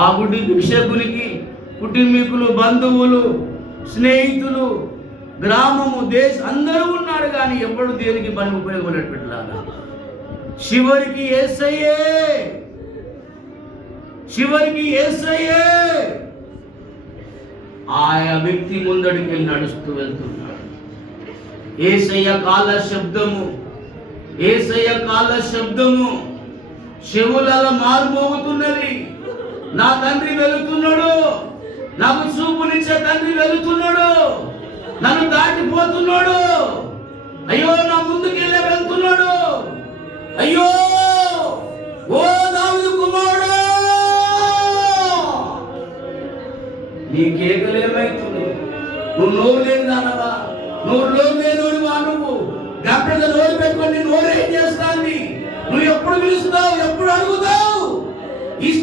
ఆ గుడి భిక్షకునికి కుటుంబీకులు, బంధువులు, స్నేహితులు, గ్రామము, దేశం అందరూ ఉన్నాడు, కానీ ఎప్పుడు దేనికి పని ఉపయోగపడేట్లాగా. చివరికి యేసయ్యే ఆయా వ్యక్తి ముందడికి వెళ్ళి నడుస్తూ వెళ్తున్నాడు. యేసయ్య కాల శబ్దము చెవులలో మారుమోగుతున్నది. నా తండ్రి వెళుతున్నాడు, నాకు చూపునిచ్చే తండ్రి వెళుతున్నాడు, నన్ను దాటిపోతున్నాడు, అయ్యో నా ముందుకెళ్ళే వెళ్తున్నాడు, అయ్యో ఓ దావీదు కుమారుడు, నీ కేకలు ఏమైతుంది? నువ్వు నోరు లేని దానవా? నోరు లేనివాడివా? నువ్వు గంటగా నోరు పెట్టుకొని నోరు ఏం చేస్తాను? నువ్వు ఎప్పుడు పిలుస్తావు? ఎప్పుడు అడుగుతావు?